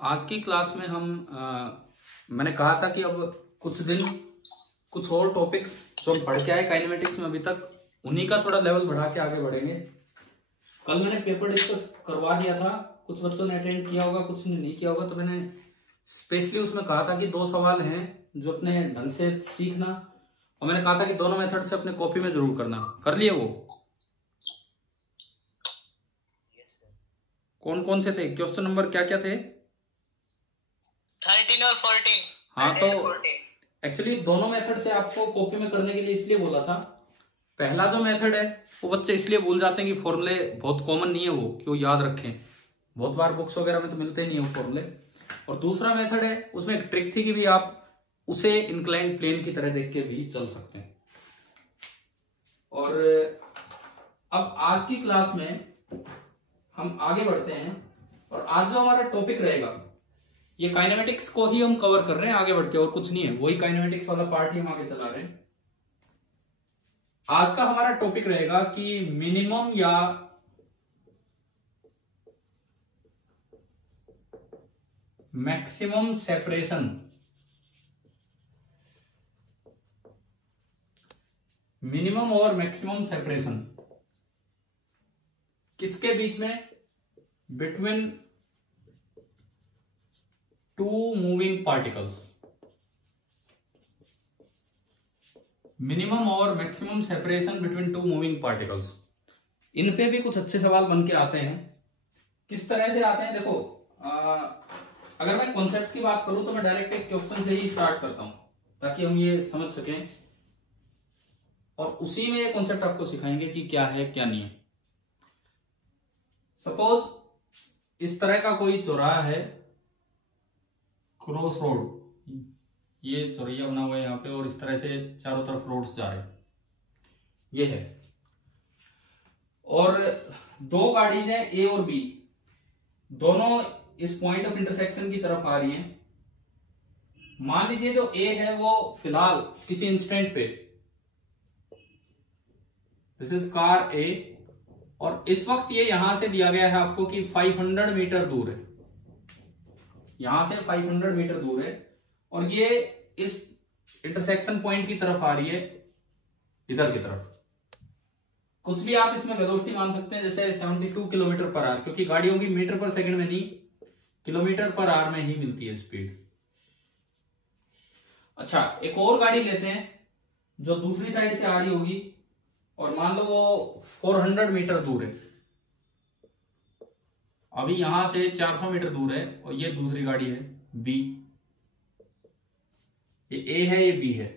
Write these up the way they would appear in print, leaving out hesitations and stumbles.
आज की क्लास में हम मैंने कहा था कि अब कुछ दिन कुछ और टॉपिक्स जो हम पढ़ के आए काइनेमेटिक्स में अभी तक, उन्हीं का थोड़ा लेवल बढ़ा के आगे बढ़ेंगे। कल मैंने पेपर डिस्कस करवा दिया था, कुछ बच्चों ने अटेंड किया होगा, कुछ ने नहीं किया होगा। तो मैंने स्पेशली उसमें कहा था कि 2 सवाल हैं जो अपने ढंग से सीखना, और मैंने कहा था कि दोनों मेथड से अपने कॉपी में जरूर करना। कर लिए वो? कौन कौन से थे? क्वेश्चन नंबर क्या क्या थे? 13 और 14। हाँ, तो एक्चुअली दोनों मेथड से आपको कॉपी में करने के लिए इसलिए बोला था। पहला जो मेथड है वो बच्चे इसलिए भूल जाते हैं कि फॉर्मूले बहुत कॉमन नहीं है वो कि वो याद रखें, बहुत बार बुक्स वगैरह में तो मिलते ही नहीं है वो फॉर्मूले। और दूसरा मेथड है, उसमें एक ट्रिक थी कि भी आप उसे इंक्लाइंड प्लेन की तरह देख के भी चल सकते हैं। और अब आज की क्लास में हम आगे बढ़ते हैं, और आज जो हमारा टॉपिक रहेगा ये काइनेमेटिक्स को ही हम कवर कर रहे हैं आगे बढ़ के, और कुछ नहीं है, वही काइनेमेटिक्स वाला पार्ट ही हम आगे चला रहे हैं। आज का हमारा टॉपिक रहेगा कि मिनिमम या मैक्सिमम सेपरेशन, मिनिमम और मैक्सिमम सेपरेशन किसके बीच में? Between 2 moving particles. मिनिमम और maximum separation between 2 moving particles. इन पे भी कुछ अच्छे सवाल बन के आते हैं। किस तरह से आते हैं देखो, अगर मैं कॉन्सेप्ट की बात करूं तो मैं डायरेक्ट एक क्वेश्चन से ही स्टार्ट करता हूं ताकि हम ये समझ सकें, और उसी में ये कॉन्सेप्ट आपको सिखाएंगे कि क्या है क्या नहीं है। सपोज इस तरह का कोई चौराहा है, क्रॉस रोड, ये चौरैया बना हुआ है यहाँ पे, और इस तरह से चारों तरफ रोड्स जा रहे हैं, ये है। और 2 गाड़ीज हैं ए और बी, दोनों इस पॉइंट ऑफ इंटरसेक्शन की तरफ आ रही हैं। मान लीजिए जो ए है वो फिलहाल किसी इंस्टेंट पे, दिस इज कार ए, और इस वक्त ये यहां से दिया गया है आपको कि 500 मीटर दूर है, यहां से 500 मीटर दूर है, और ये इस इंटरसेक्शन पॉइंट की तरफ आ रही है, इधर की तरफ। कुछ भी आप इसमें वेलोसिटी मान सकते हैं, जैसे 72 किलोमीटर पर आवर, क्योंकि गाड़ियों की मीटर पर सेकंड में नहीं किलोमीटर पर आवर में ही मिलती है स्पीड। अच्छा, एक और गाड़ी लेते हैं जो दूसरी साइड से आ रही होगी, और मान लो वो 400 मीटर दूर है, अभी यहां से 400 मीटर दूर है, और ये दूसरी गाड़ी है बी, ये ए है ये बी है,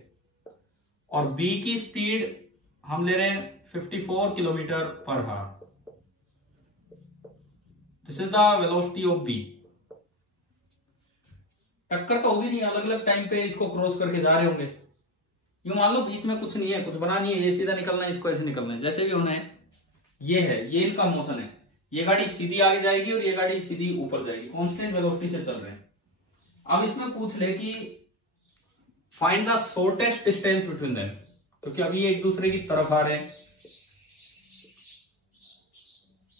और बी की स्पीड हम ले रहे हैं 54 kilometre per hour. This is the velocity of B. टक्कर तो होगी नहीं, अलग अलग टाइम पे इसको क्रॉस करके जा रहे होंगे। यूं मान लो बीच में कुछ नहीं है, कुछ बना नहीं है, ये सीधा निकलना है, इसको ऐसे निकलना है, जैसे भी होना है। ये है, ये इनका मोशन है, ये गाड़ी सीधी आगे जाएगी और ये गाड़ी सीधी ऊपर जाएगी, कांस्टेंट वेलोसिटी से चल रहे हैं। अब इसमें पूछ ले कि find the shortest distance between them, क्योंकि अभी ये एक दूसरे की तरफ आ रहे हैं,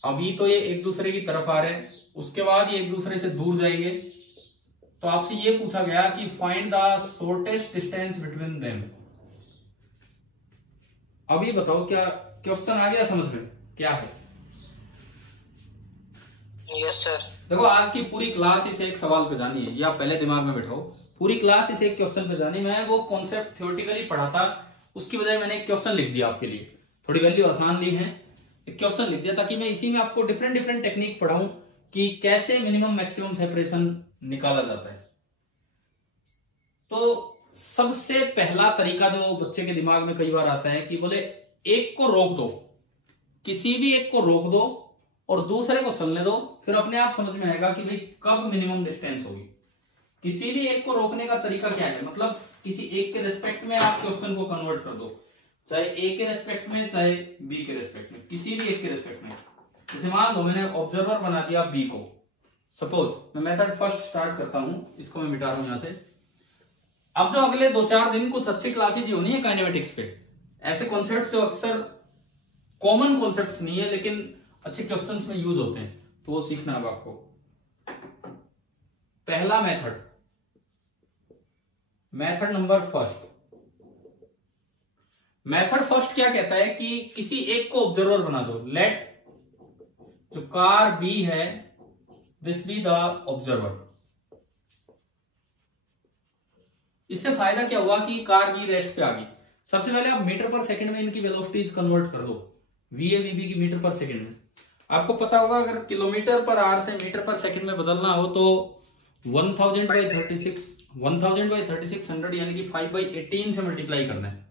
अभी तो ये एक दूसरे की तरफ आ रहे हैं, उसके बाद ये एक दूसरे से दूर जाएंगे। तो आपसे ये पूछा गया कि find the shortest distance between them. अभी बताओ, क्या क्वेश्चन आ गया समझ में क्या है? Yes sir. देखो, आज की पूरी क्लास इस एक सवाल पे जानी है, ये आप पहले दिमाग में बैठाओ। पूरी क्लास इस एक क्वेश्चन पे जानी। मैं वो कॉन्सेप्ट थ्योरेटिकली पढ़ाता, उसकी बजाय मैंने एक क्वेश्चन लिख दिया आपके लिए, थोड़ी वैल्यू आसान ली है, एक क्वेश्चन लिख दिया ताकि मैं इसी में आपको डिफरेंट डिफरेंट टेक्निक पढ़ाऊं कि कैसे मिनिमम मैक्सिमम सेपरेशन निकाला जाता है। तो सबसे पहला तरीका जो बच्चे के दिमाग में कई बार आता है कि बोले एक को रोक दो, किसी भी एक को रोक दो और दूसरे को चलने दो, फिर अपने आप समझ में आएगा कि भाई कब मिनिमम डिस्टेंस होगी। किसी भी एक को रोकने का तरीका क्या है? मतलब किसी एक के रेस्पेक्ट में आप क्वेश्चन को कन्वर्ट कर दो, चाहे ए के रेस्पेक्ट में चाहे बी के रेस्पेक्ट में, किसी भी एक के रेस्पेक्ट में। जैसे मान लो मैंने ऑब्जर्वर बना दिया बी को, सपोज मैं मेथड फर्स्ट स्टार्ट करता हूं, इसको मैं मिटा रहा हूं यहां से। अब जो अगले 2-4 दिन कुछ अच्छी क्लासेज होनी है काइनेमेटिक्स पे, ऐसे कॉन्सेप्ट जो अक्सर कॉमन कॉन्सेप्ट्स नहीं है लेकिन अच्छे क्वेश्चंस में यूज होते हैं, तो वो सीखना है आपको। पहला method number first, method first क्या कहता है कि किसी एक को ऑब्जर्वर बना दो। लेट जो कार बी है दिस बी द ऑब्जर्वर। इससे फायदा क्या हुआ कि कार बी रेस्ट पे आ गई। सबसे पहले आप मीटर पर सेकंड में इनकी वेलोसिटीज कन्वर्ट कर दो, वी ए वी बी की मीटर पर सेकंड में। आपको पता होगा अगर किलोमीटर पर आवर से मीटर पर सेकंड में बदलना हो तो 1000/3600 यानी कि 5/18 से मल्टीप्लाई करना है।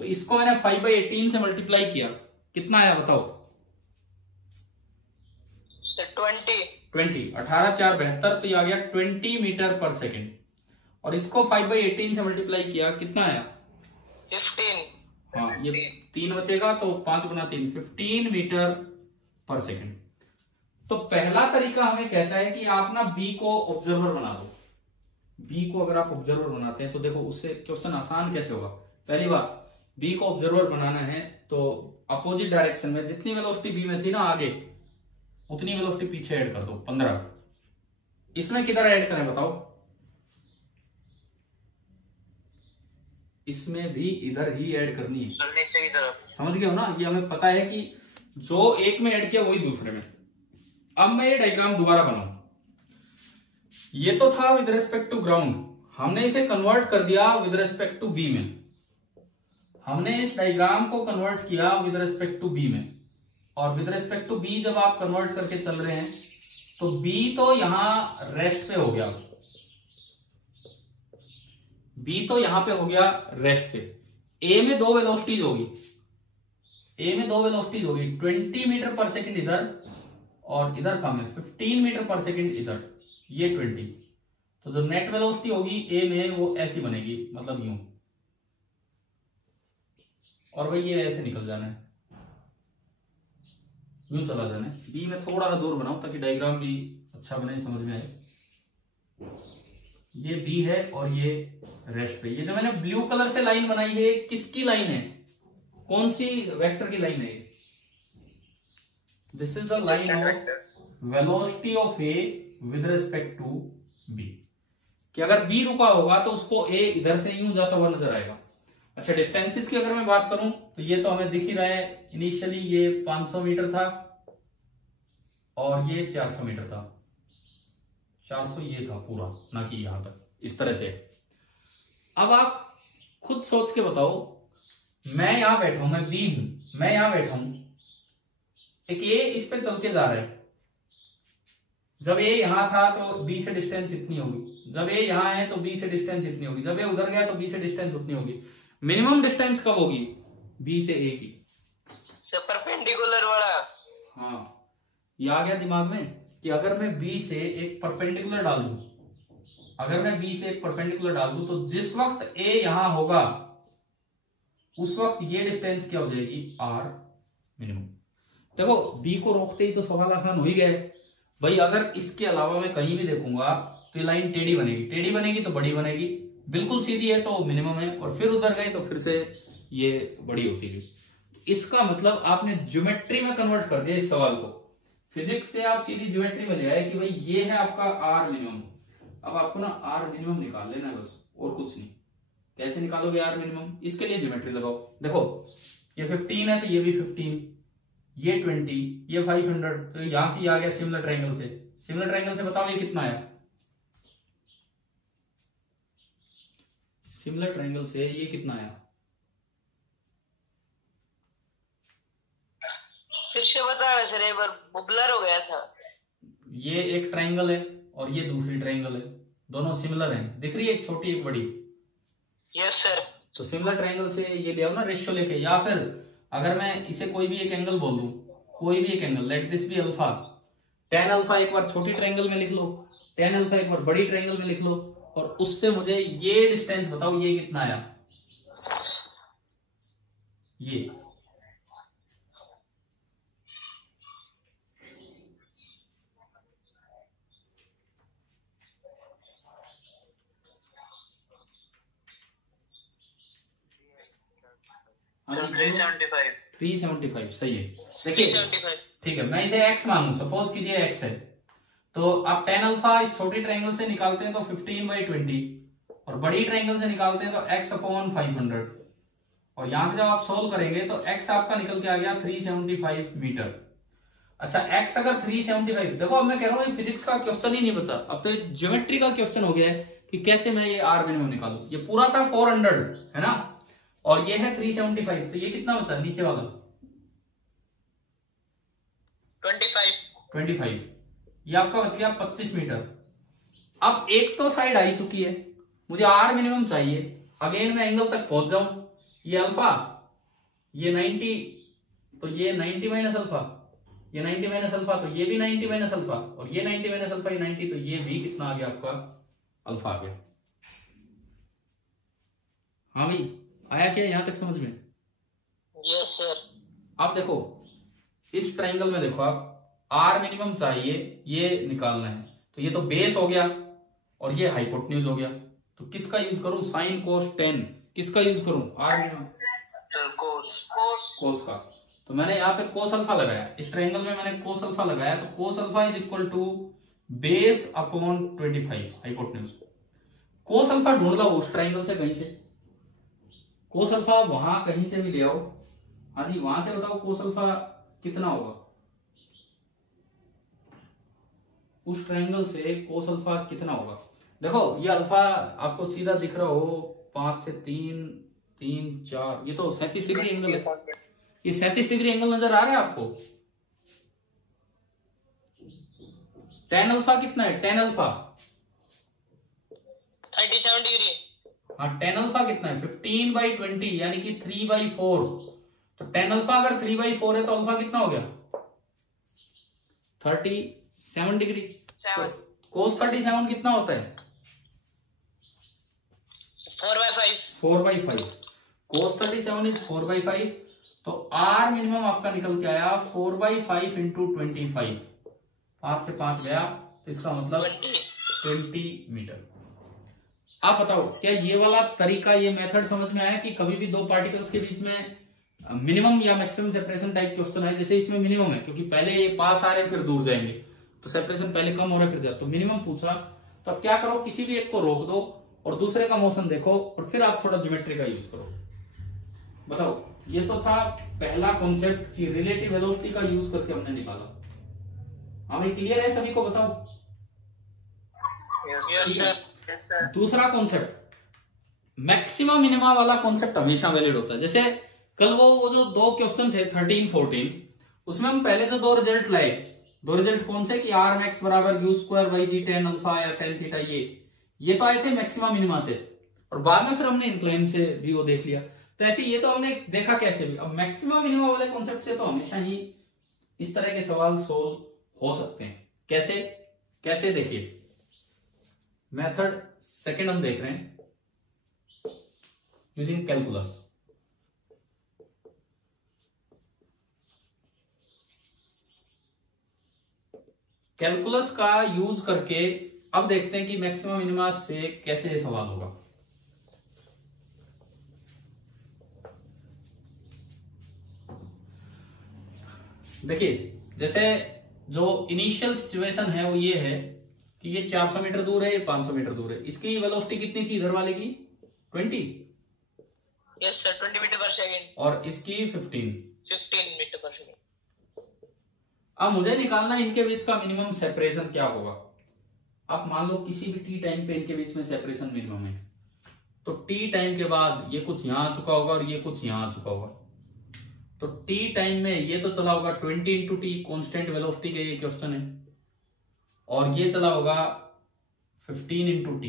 तो इसको मैंने 5/18 से मल्टीप्लाई किया, कितना आया बताओ? 20 18 4 72, तो ये आ गया 20 मीटर पर सेकंड। और इसको 5/18 से मल्टीप्लाई किया, कितना आया? 15। हाँ, ये 3 बचेगा तो 5 गुना 3 15 मीटर पर सेकंड। तो पहला तरीका हमें कहता है कि आप ना बी को ऑब्जर्वर बना दो। बी को अगर आप ऑब्जर्वर बनाते हैं तो देखो उससे क्वेश्चन आसान कैसे होगा। पहली बात, बी को ऑब्जर्वर बनाना है तो अपोजिट डायरेक्शन में जितनी वेलोसिटी बी में थी ना आगे, उतनी वेलोसिटी पीछे ऐड कर दो 15। इसमें किधर ऐड करें बताओ? इसमें भी इधर ही ऐड करनी है, समझ गए हो ना? ये हमें पता है कि जो एक में ऐड किया वही दूसरे में। अब मैं ये डायग्राम दोबारा बनाऊं। ये तो था विद रिस्पेक्ट टू ग्राउंड, हमने इसे कन्वर्ट कर दिया विद रिस्पेक्ट टू बी में। हमने इस डायग्राम को कन्वर्ट किया विद रिस्पेक्ट टू बी में, और विद रिस्पेक्ट टू बी जब आप कन्वर्ट करके चल रहे हैं तो बी तो यहां रेस्ट पे हो गया, बी तो यहां पे हो गया रेस्ट पे। ए में दो वेलोसिटीज होगी, ए में दो वेलोसिटीज होगी, 20 मीटर पर सेकंड इधर और इधर कम है 15 मीटर पर सेकंड इधर, ये 20। तो जो नेट वेलोसिटी होगी ए में वो ऐसी बनेगी, मतलब यूं, और भाई ये ऐसे निकल जाना है, यूं चला जाना है। बी में थोड़ा सा दूर बनाऊं ताकि डायग्राम भी अच्छा बने, समझ में आए। ये बी है और ये रेस्ट पे। ये जो मैंने ब्लू कलर से लाइन बनाई है किसकी लाइन है? कौन सी वेक्टर की लाइन है? This is the line of velocity of A with respect to B. कि अगर बी रुका होगा तो उसको ए इधर से यूं जाता हुआ नजर आएगा। अच्छा, डिस्टेंसेस की अगर मैं बात करूं तो ये तो हमें दिख ही रहा है, इनिशियली ये 500 मीटर था और ये 400 मीटर था। 400 ये था पूरा, ना कि यहां तक, इस तरह से। अब आप खुद सोच के बताओ, मैं यहां बैठा हूं, मैं बी हूं, मैं यहां बैठा हूं, एक ए इस पे चल के जा रहा है। जब ए यहां था तो बी से डिस्टेंस इतनी होगी, जब ए यहां है तो बी से डिस्टेंस इतनी होगी, जब ए उधर गया तो बी से डिस्टेंस उतनी होगी। मिनिमम डिस्टेंस कब होगी? बी से ए की, परपेंडिकुलर वाला। हाँ, ये आ गया दिमाग में कि अगर मैं बी से एक परपेंडिकुलर डाल दूं, अगर मैं बी से एक परपेंडिकुलर डाल दूं तो जिस वक्त ए यहां होगा उस वक्त ये डिस्टेंस क्या हो जाएगी? Are minimum. देखो बी को रोकते ही तो सवाल आसान हो ही गया भाई। अगर इसके अलावा मैं कहीं भी देखूंगा तो ये लाइन टेढ़ी बनेगी, टेढ़ी बनेगी तो बड़ी बनेगी, बिल्कुल सीधी है तो मिनिमम है, और फिर उधर गए तो फिर से ये बड़ी होती है। इसका मतलब आपने ज्योमेट्री में कन्वर्ट कर दिया इस सवाल को। फिजिक्स से आप सीधी ज्योमेट्री में ले आए कि भाई ये है आपका आर मिनिमम। अब आपको ना आर मिनिमम निकाल लेना है बस, और कुछ नहीं। कैसे निकालोगे आर मिनिमम? इसके लिए ज्योमेट्री लगाओ। देखो ये 15 है तो ये भी 15, ये 20, ये 500, तो यहां से आ गया सिमिलर ट्रायंगल से। सिमिलर ट्रायंगल से बताओ ये कितना है? सिमिलर ट्रायंगल से ये कितना आया? फिर से बता सर, एक बार ब्लर हो गया था। ये एक ट्रायंगल है और ये दूसरी ट्रायंगल है, दोनों सिमिलर हैं, दिख रही है, एक छोटी एक बड़ी। Yes sir. तो सिमिलर ट्रायंगल से ये ले आओ ना रेशियो लेके, या फिर अगर मैं इसे कोई भी एक एंगल बोल दूं, कोई भी एक angle, let this be alpha, tan alpha एक बार छोटी ट्रायंगल में लिख लो, tan अल्फा एक बार बड़ी ट्रायंगल में लिख लो, और उससे मुझे ये डिस्टेंस बताओ ये कितना आया? ये सर 375। 375 सही है। देखिए ठीक है, मैं इसे x मानूं, सपोज कीजिए x है, तो आप टेन अल्फा इस छोटी ट्रायंगल से निकालते हैं तो 15/20 और बड़ी ट्रायंगल से निकालते हैं तो x/500 और यहां से जब आप सोल्व करेंगे तो x आपका निकल के आ गया 375 मीटर। अच्छा x अगर 375, देखो अब मैं कह रहा हूँ फिजिक्स का क्वेश्चन ही नहीं बचा, अब तो ज्योमेट्री का क्वेश्चन हो गया है कि कैसे मैं ये आर मिनिमम निकालूं। ये पूरा था 400 है ना, और ये है 375, तो ये कितना बचा नीचे वाला 25, ये आपका बच गया 25 मीटर। अब एक तो साइड आई चुकी है, मुझे आर मिनिमम चाहिए, अगेन मैं एंगल तक पहुंच जाऊं, ये अल्फा, ये 90, तो ये 90 माइनस अल्फा, ये 90 माइनस अल्फा, तो ये भी 90 माइनस अल्फा, और ये 90 माइनस अल्फा, ये 90, तो ये भी कितना आ गया आपका अल्फा आ गया। हाँ भाई आया क्या यहां तक समझ में? Yes sir. आप देखो इस ट्रायंगल में देखो, आप आर मिनिमम चाहिए, ये निकालना है, तो ये तो बेस हो गया और ये हाइपोटेन्यूज हो गया, तो किसका यूज करूं? साइन कोस टेन, किसका यूज करूं? आर मिनिमम कोस का। तो मैंने यहाँ पे कोस अल्फा लगाया, इस ट्रायंगल में मैंने कोस अल्फा लगाया, तो cos alpha is equal to base upon 25 hypotenuse. Cos alpha ढूंढ लो उस ट्रायंगल से कहीं से, कोस अल्फा वहां कहीं से भी ले आओ। हाँ जी, वहां से बताओ कोस अल्फा कितना होगा, उस ट्रायंगल से कोस अल्फा कितना होगा। देखो ये अल्फा आपको सीधा दिख रहा हो 5 से 3, 3, 4, ये तो 37 डिग्री एंगल है, ये 37 डिग्री एंगल नजर आ रहा है आपको। टेन अल्फा कितना है? Tan alpha 37 degree. हाँ टेन अल्फा कितना है? 15/20 यानी कि 3/4। तो टेन अल्फा अगर 3/4 है तो अल्फा कितना हो गया? 37 डिग्री। तो कोस 37 कितना होता है? 4/5। कोस 37 इज 4/5। तो आर मिनिमम आपका निकल के आया 4/5 इंटू 25, 5 से 5 गया, तो इसका मतलब 20 मीटर। आप बताओ क्या ये वाला तरीका, ये मेथड समझ में आया कि कभी भी दो पार्टिकल्स के बीच में मिनिमम या मैक्सिमम सेपरेशन टाइप क्वेश्चन है, जैसे इसमें मिनिमम है क्योंकि पहले ये पास आ रहे हैं फिर दूर जाएंगे, तो सेपरेशन पहले कम हो रहा है फिर ज्यादा, तो मिनिमम पूछा, तो अब क्या करो, किसी भी एक को रोक दो और दूसरे का मोशन देखो और फिर आप थोड़ा ज्योमेट्री का यूज करो। बताओ, ये तो था पहला कॉन्सेप्ट कि रिलेटिव वेलोसिटी का यूज करके हमने निकाला। हाँ भाई क्लियर है सभी को? बताओ। दूसरा कॉन्सेप्ट मैक्सिमम मिनिमा वाला कॉन्सेप्ट हमेशा वैलिड होता है। जैसे कल वो जो दो क्वेश्चन थे 13, 14, उसमें हम पहले तो दो रिजल्ट लाए। दो रिजल्ट कौन से कि आर मैक्स बराबर u square by g tan alpha या टेन थीटा, ये तो आए थे मैक्सिमम मिनिमा से, और बाद में फिर हमने इंक्लाइन से भी वो देख लिया। तो ऐसे ये तो हमने देखा कैसे भी। अब मैक्सिमम मिनिमा वाले कॉन्सेप्ट से तो हमेशा ही इस तरह के सवाल सोल्व हो सकते हैं। कैसे कैसे देखिए, मेथड सेकंड हम देख रहे हैं यूजिंग कैलकुलस। कैलकुलस का यूज करके अब देखते हैं कि मैक्सिमम मिनिमा से कैसे सवाल होगा। देखिए जैसे जो इनिशियल सिचुएशन है वो ये है कि ये 400 मीटर दूर है, ये 500 मीटर दूर है। इसकी वेलोसिटी कितनी थी इधर वाले की? 20। यस सर, 20 मीटर पर सेकंड। और इसकी 15 मीटर पर सेकंड। अब मुझे निकालना है इनके बीच का मिनिमम सेपरेशन क्या होगा। आप मान लो किसी भी टी टाइम पे इनके बीच में सेपरेशन मिनिमम है, तो टी टाइम के बाद ये कुछ यहां आ चुका होगा और ये कुछ यहां आ चुका होगा। तो टी टाइम में ये तो चला होगा 20 इंटू टी, कॉन्स्टेंट वेलोसिटी का ये क्वेश्चन है, और ये चला होगा 15 इंटू टी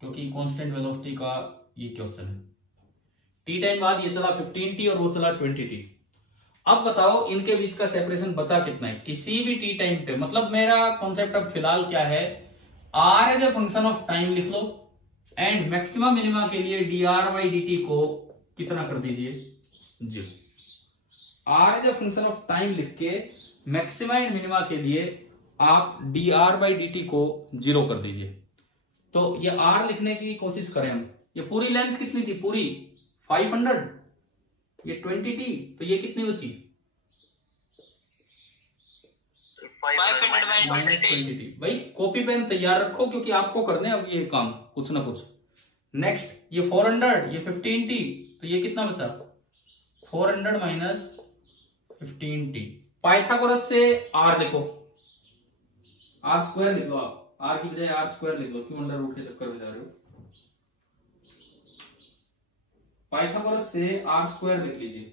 क्योंकि कॉन्स्टेंट वेलोसिटी का ये क्वेश्चन है। टी टाइम बाद ये चला 15 टी और वो चला 20 टी। अब बताओ इनके बीच का सेपरेशन बचा कितना है किसी भी टी टाइम पे। मतलब मेरा कॉन्सेप्ट अब फिलहाल क्या है, R as a function of time लिख लो एंड मैक्सिमम मिनिमा के लिए d R by D t को कितना कर दीजिए? 0। R as a function of time लिख के मैक्सिमा एंड मिनिमा के लिए आप d R by D t को 0 कर दीजिए। तो ये आर लिखने की कोशिश करें हम। ये पूरी लेंथ कितनी थी? पूरी 500, ये 20 टी, तो ये कितनी बची? 500 माइनस 20t। भाई कॉपी पेन तैयार रखो क्योंकि आपको करने अब ये काम कुछ ना कुछ। नेक्स्ट ये 400, ये 15t, तो ये कितना बचा 400 माइनस 15t। पाइथागोरस से r देखो, आर स्क्वायर लिख लो आप, आर की बजाय आर स्क्वायर लिख लो, क्यों अंडर रूट के चक्कर में जा रहे हो। पाइथागोरस से आर स्क्वायर लिख लीजिए।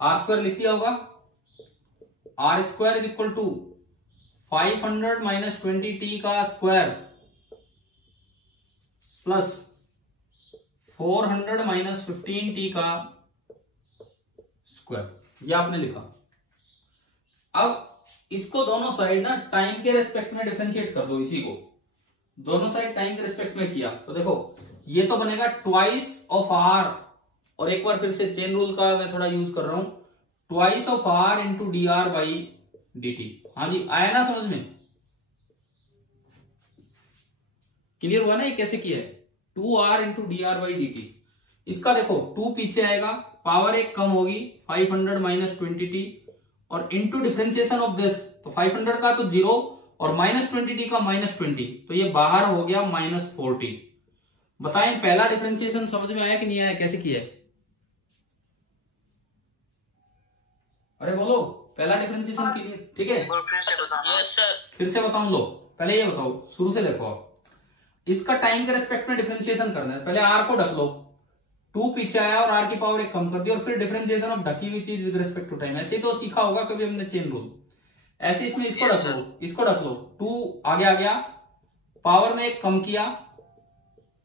आर स्क्वायर लिख दिया होगा, R square is equal to 500 minus 20t का स्क्वायर प्लस 400 माइनस 15t का स्क्वायर, ये आपने लिखा। अब इसको दोनों साइड ना टाइम के रेस्पेक्ट में डिफरेंशिएट कर दो, इसी को दोनों साइड टाइम के रेस्पेक्ट में किया तो देखो ये तो बनेगा ट्वाइस ऑफ आर, और एक बार फिर से चेन रूल का मैं थोड़ा यूज कर रहा हूं, twice of R into d R by D t. हाँ जी, आया ना समझ में, क्लियर हुआ ना ये कैसे किया है, 2r into d R by D T. इसका देखो 2 पीछे आएगा, पावर एक कम होगी 500 माइनस 20t, और इंटू डिफरेंशिएशन ऑफ दिस, तो 500 का तो 0 और माइनस 20t का माइनस 20, तो ये बाहर हो गया माइनस 40। बताएं पहला डिफरेंशिएशन समझ में आया कि नहीं आया, कैसे किया है, अरे बोलो पहला डिफरेंशिएशन कीजिए, ठीक है। फिर से बताऊं, लो पहले ये बताओ, शुरू से देखो आप, इसका टाइम के रेस्पेक्ट में डिफरेंशिएशन करना है। पहले आर को ढक लो, 2 पीछे आया और आर की पावर एक कम कर दी, और फिर डिफरेंशिएशन ऑफ ढकी हुई चीज विद रिस्पेक्ट टू टाइम। ऐसे ही तो सीखा होगा कभी हमने चेन रूल, ऐसे इसमें इसको ढक लो, इसको ढक लो, 2 आगे आ गया, पावर में एक कम किया,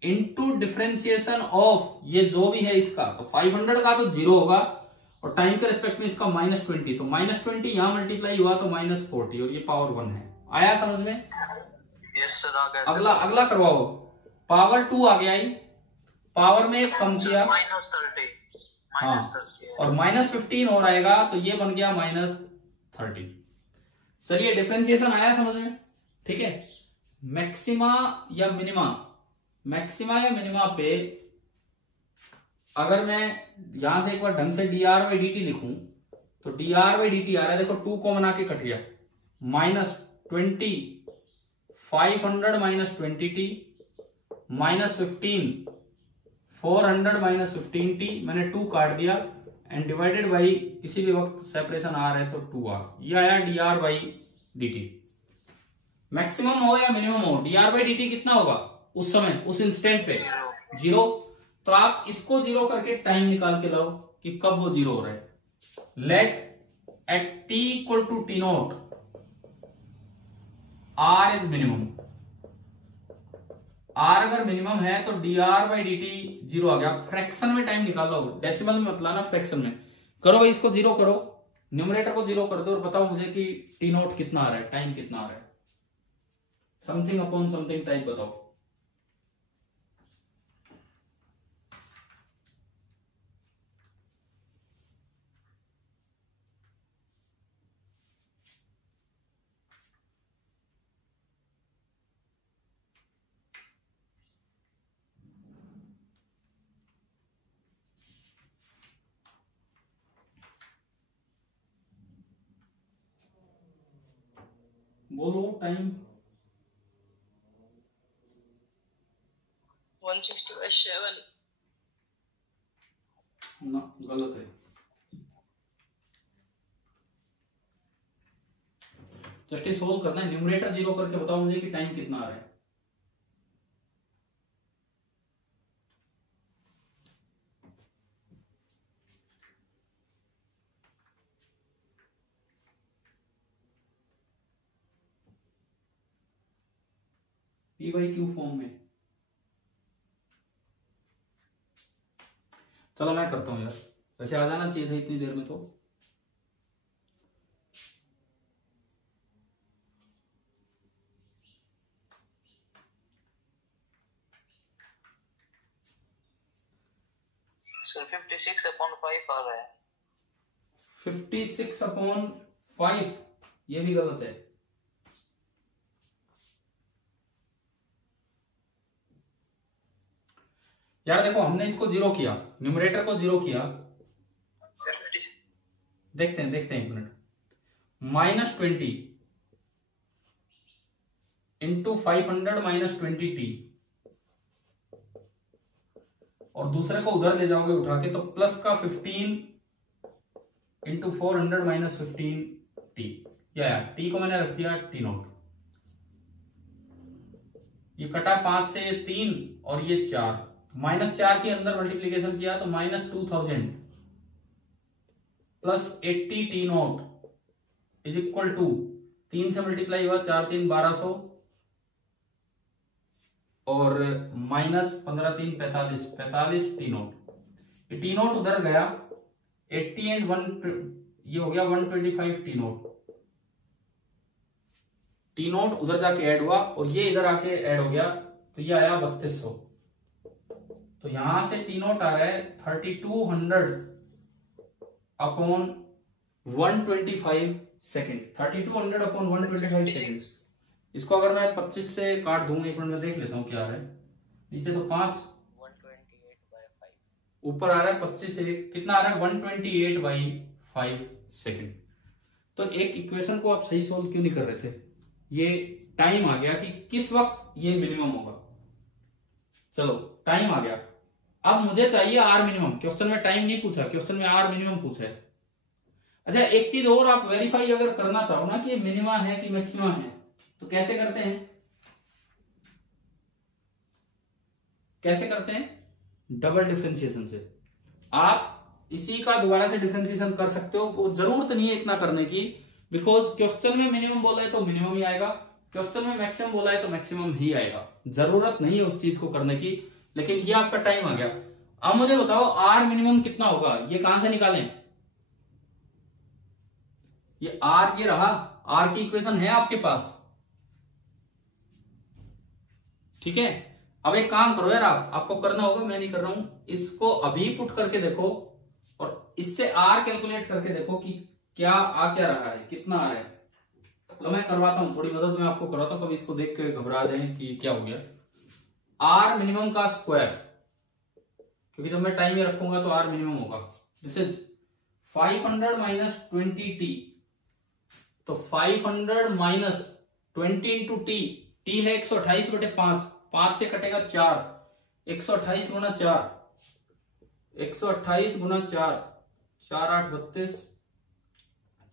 इनटू डिफरेंशिएशन ऑफ ये जो भी है इसका, तो 500 का तो 0 होगा, और टाइम के रेस्पेक्ट में इसका माइनस 20, तो माइनस 20 यहां मल्टीप्लाई हुआ तो माइनस 40, और ये पावर 1 है। आया समझ में? अगला अगला करवाओ, पावर 2 आ गया, पावर में एक कम किया, माइनस 30, हाँ, और माइनस 15 और आएगा, तो ये बन गया माइनस 30। चलिए डिफरेंशिएशन आया समझ में, ठीक है। मैक्सिमा या मिनिमा, मैक्सिमा या मिनिमा पे अगर मैं यहां से एक बार ढंग से D R by D T लिखूं, तो D R by D T आ रहा है, देखो 2 कॉमन आके कट गया, minus 20, 500 minus 20t, minus 15, 400 minus 15t, मैंने 2 काट दिया, एंड डिवाइडेड बाई किसी भी वक्त सेपरेशन आ रहा है तो 2r, ये आया D R by D T. Maximum हो या मिनिमम हो, D R by D T कितना होगा उस समय, उस इंस्टेंट पे 0। तो आप इसको 0 करके टाइम निकाल के लाओ कि कब वो 0 हो रहा है। Let at t equal to t not r is minimum, r अगर मिनिमम है तो D R by D t 0 आ गया। फ्रैक्शन में टाइम निकाल लो, डेसिमल में मत लाना, फ्रैक्शन में करो भाई, इसको 0 करो, न्यूमरेटर को 0 कर दो, और बताओ मुझे कि टी नोट कितना आ रहा है, टाइम कितना आ रहा है, समथिंग अपॉन समथिंग टाइप बताओ। बोलो टाइम, 160/7। ना गलत है, जस्ट सोल्व करना है, न्यूमरेटर 0 करके बताओ मुझे कि टाइम कितना आ रहा है। पी बाई क्यू फॉर्म में, चलो मैं करता हूं यार, वैसे आ जाना चाहिए था इतनी देर में तो। सर 56/5 आ रहा है। 56/5 ये भी गलत है, यार देखो हमने इसको 0 किया, न्यूमरेटर को 0 किया, देखते हैं एक मिनट। -20 इंटू 500 -20t, और दूसरे को उधर ले जाओगे उठा के तो प्लस का 15 इंटू 400 -15t, या टी को मैंने रख दिया t0। ये कटा 5 से, ये 3 और ये 4, -4 के अंदर मल्टीप्लीकेशन किया तो -2000 plus 80 t0 is equal to 3 से मल्टीप्लाई हुआ, 4 3 1200 और -15 3 45 t0। ये t0 उधर गया, 80 एंड 1 ये हो गया 125 t0 उधर जाके ऐड हुआ और ये इधर आके ऐड हो गया तो ये आया 3200। तो यहां से t0 आ रहा है 3200 अपॉन 125 सेकेंड, 3200 अपॉन 125 सेकेंड। इसको अगर मैं 25 से काट दूं, एक मिनट में देख लेता हूं क्या आ रहा है। नीचे तो 5, 128/5, ऊपर आ रहा है 25 से, कितना आ रहा है 128/5 सेकेंड। तो एक इक्वेशन को आप सही सोल्व क्यों नहीं कर रहे थे? ये टाइम आ गया कि किस वक्त ये मिनिमम होगा। चलो टाइम आ गया, अब मुझे चाहिए आर मिनिमम। क्वेश्चन में टाइम नहीं पूछा, क्वेश्चन में आर मिनिमम पूछा है। अच्छा एक चीज और आप वेरीफाई अगर करना चाहो ना कि ये मिनिमा है कि मैक्सिमा है, तो कैसे करते हैं? डबल डिफरेंशिएशन से। आप इसी का दोबारा से डिफरेंशिएशन कर सकते हो, जरूरत नहीं है इतना करने की, बिकॉज क्वेश्चन में मिनिमम बोला है तो मिनिमम ही आएगा, क्वेश्चन में मैक्सिमम बोला है तो मैक्सिमम ही आएगा। जरूरत नहीं है उस चीज को करने की, लेकिन ये आपका टाइम आ गया। अब मुझे बताओ आर मिनिमम कितना होगा, ये कहां से निकालें? ये आर, ये रहा आर की इक्वेशन है आपके पास, ठीक है। अब एक काम करो यार, आपको करना होगा, मैं नहीं कर रहा हूं, इसको अभी पुट करके देखो और इससे आर कैलकुलेट करके देखो कि क्या रहा है, कितना आ रहा है। तो मैं करवाता हूं, थोड़ी मदद मैं आपको करवाता हूं, कभी इसको देख के घबरा जाए कि क्या हो गया। आर मिनिमम का स्क्वायर, क्योंकि जब मैं टाइम में रखूंगा तो आर मिनिमम होगा। दिस इज 500 -20t, तो 500 -20 इंटू टी, टी है 128/5, 5 से कटेगा 4, 128 गुना 4, 128 गुना 4, 4 8 32,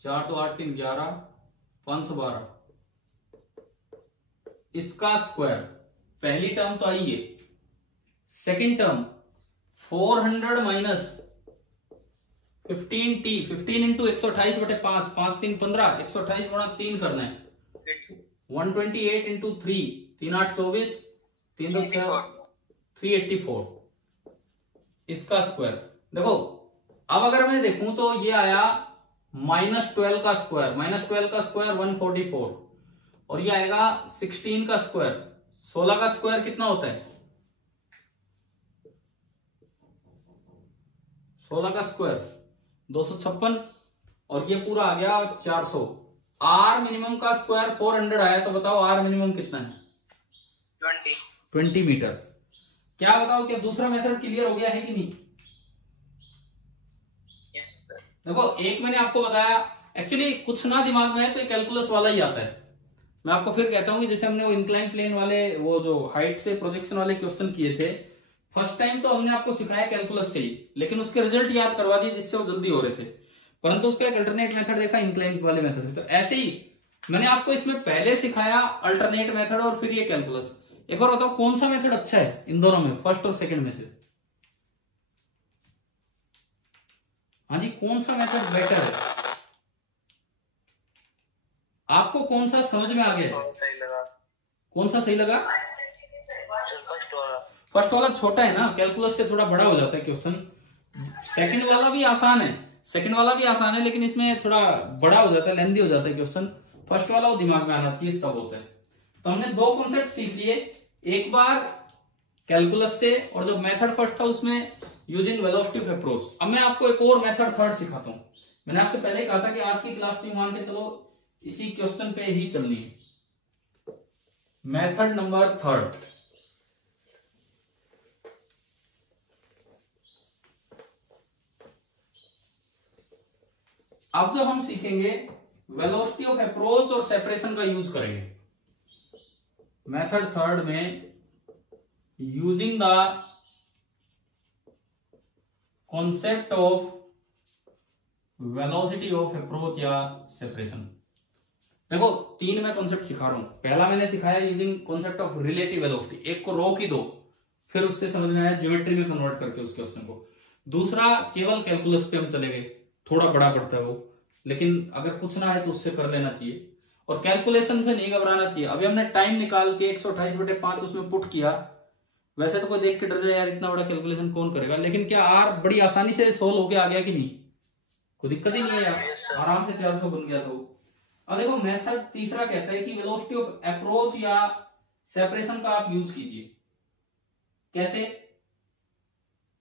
4 2 8 3 11, 512, इसका स्क्वायर। पहली टर्म तो आई है, सेकेंड टर्म 400 -15t, 15 इंटू 128/5, 5 3 15, 128 गुणा 3 करना है, 128 इंटू 3, 3 8 24, 3 2 6, 384, इसका स्क्वायर। देखो अब अगर मैं देखूं तो ये आया -12 का स्क्वायर, -12 का स्क्वायर 144, और ये आएगा 16 का स्क्वायर, 16 का स्क्वायर कितना होता है? 16 का स्क्वायर 256, और ये पूरा आ गया 400। आर मिनिमम का स्क्वायर 400 आया, तो बताओ आर मिनिमम कितना है? 20 मीटर। क्या बताओ, क्या दूसरा मेथड क्लियर हो गया है कि नहीं? yes sir, देखो एक मैंने आपको बताया, एक्चुअली कुछ ना दिमाग में है तो ये कैलकुलस वाला ही आता है। मैं आपको फिर कहता हूँ कि जैसे हमने वो इंक्लाइन प्लेन वाले, वो जो हाइट से प्रोजेक्शन वाले क्वेश्चन किए थे, फर्स्ट टाइम तो हमने आपको सिखाया कैलकुलस से ही, लेकिन उसके रिजल्ट याद करवा दिए जिससे वो जल्दी हो रहे थे, परंतु उसका एक अल्टरनेट मेथड देखा इंक्लाइन वाले मेथड से। तो ऐसे ही मैंने आपको इसमें पहले सिखाया अल्टरनेट मेथड और फिर ये कैलकुलस। एक और बताओ कौन सा मेथड अच्छा है इन दोनों में, फर्स्ट और सेकंड में से? हाँ जी, कौन सा मेथड बेटर है? आपको कौन सा समझ में आ गया? सही लगा। कौन सा सही लगा? फर्स्ट वाला। फर्स्ट वाला छोटा है ना, कैलकुलस से थोड़ा बड़ा हो जाता है क्वेश्चन। सेकंड वाला भी आसान है, सेकंड वाला भी आसान है, लेकिन इसमें थोड़ा बड़ा हो जाता है, लेंथी हो जाता है क्वेश्चन। फर्स्ट वाला वो दिमाग में आना चाहिए, तब होता है। तो हमने दो कॉन्सेप्ट सीख लिए, एक बार कैलकुलस से, और जो मेथड फर्स्ट था उसमें यूजिंग वेलोसिटी ऑफ अप्रोच। अब मैं आपको एक और मेथड थर्ड सिखाता हूं। मैंने आपसे पहले ही कहा था कि आज की क्लास में मान के चलो इसी क्वेश्चन पे ही चलनी है। मेथड नंबर थर्ड, अब जो हम सीखेंगे वेलोसिटी ऑफ अप्रोच और सेपरेशन का यूज करेंगे। मेथड थर्ड में using the concept of velocity of approach या सेपरेशन। देखो 3 मैं कॉन्सेप्ट सिखा रहा हूं। पहला मैंने सिखाया using concept of relative velocity, एक को रोक ही दो, फिर उससे समझ में आया ज्योमेट्री में कन्वर्ट करके उस क्वेश्चन को। दूसरा केवल कैलकुलस पे हम चले गए, थोड़ा बड़ा पड़ता है वो, लेकिन अगर कुछ ना है तो उससे कर लेना चाहिए और कैलकुलेशन से नहीं घबराना चाहिए। अभी हमने टाइम निकाल के 128/5 उसमें पुट किया। वैसे तो कोई देख के डर जाए यार इतना बड़ा कैलकुलेशन कौन करेगा, लेकिन क्या आर बड़ी आसानी से सोल्व होके आ गया कि नहीं? कोई दिक्कत ही नहीं है यार, आराम से 400 बन गया। तो अब देखो मेथड तीसरा कहता है कि वेलोसिटी ऑफ अप्रोच या सेपरेशन का आप यूज कीजिए। कैसे?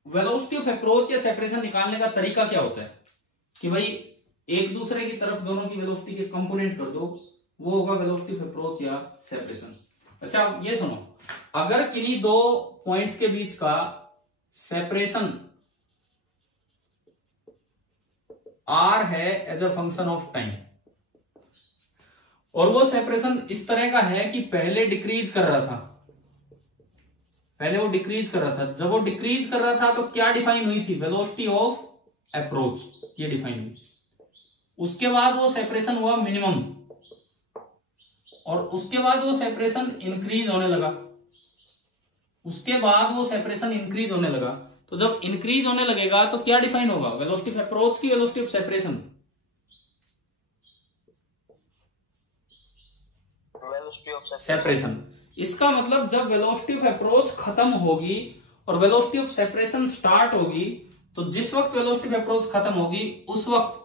वेलोसिटी ऑफ अप्रोच या सेपरेशन निकालने का तरीका क्या होता है कि भाई एक दूसरे की तरफ दोनों की वेलोसिटी के कंपोनेंट कर दो, वो होगा वेलोसिटी ऑफ अप्रोच या सेपरेशन। अच्छा अब ये सुनो, अगर किन्हीं दो पॉइंट्स के बीच का सेपरेशन आर है as a function of time, और वो सेपरेशन इस तरह का है कि पहले डिक्रीज कर रहा था, पहले वो डिक्रीज कर रहा था। जब वो डिक्रीज कर रहा था तो क्या डिफाइन हुई थी? वेलोसिटी ऑफ अप्रोच, ये डिफाइन हुई। उसके बाद वो सेपरेशन हुआ मिनिमम, और उसके बाद वो सेपरेशन इंक्रीज होने लगा, उसके बाद वो सेपरेशन इंक्रीज होने लगा। तो जब इंक्रीज होने लगेगा तो क्या डिफाइन होगा? वेलोसिटी ऑफ अप्रोच की वेलोसिटी ऑफ सेपरेशन, सेपरेशन। इसका मतलब जब वेलोसिटी ऑफ अप्रोच खत्म होगी और वेलोसिटी ऑफ सेपरेशन स्टार्ट होगी, तो जिस वक्त वेलोसिटी ऑफ अप्रोच खत्म होगी उस वक्त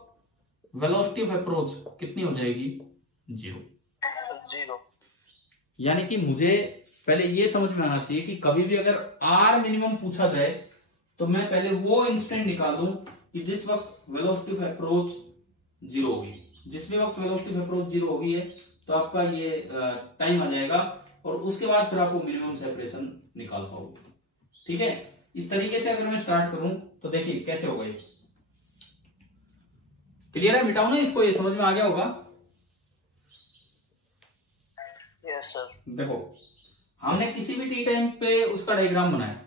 वेलोसिटी ऑफ अप्रोच कितनी हो जाएगी? 0। यानी कि मुझे पहले ये समझ में आना चाहिए कि कभी भी अगर आर मिनिमम पूछा जाए तो मैं पहले वो इंस्टेंट निकालूं कि जिस वक्त वेलोसिटी ऑफ अप्रोच 0 होगी। जिस भी वक्त वेलोसिटी ऑफ अप्रोच 0 होगी है तो आपका ये टाइम आ जाएगा, और उसके बाद फिर आपको मिनिमम सेपरेशन निकाल पाओगे। ठीक है, इस तरीके से अगर मैं स्टार्ट करूं तो देखिए कैसे होगा ये। क्लियर है? मिटाओ ना इसको, ये समझ में आ गया होगा। Yes sir. देखो हमने किसी भी टी टाइम पे उसका डायग्राम बनाया,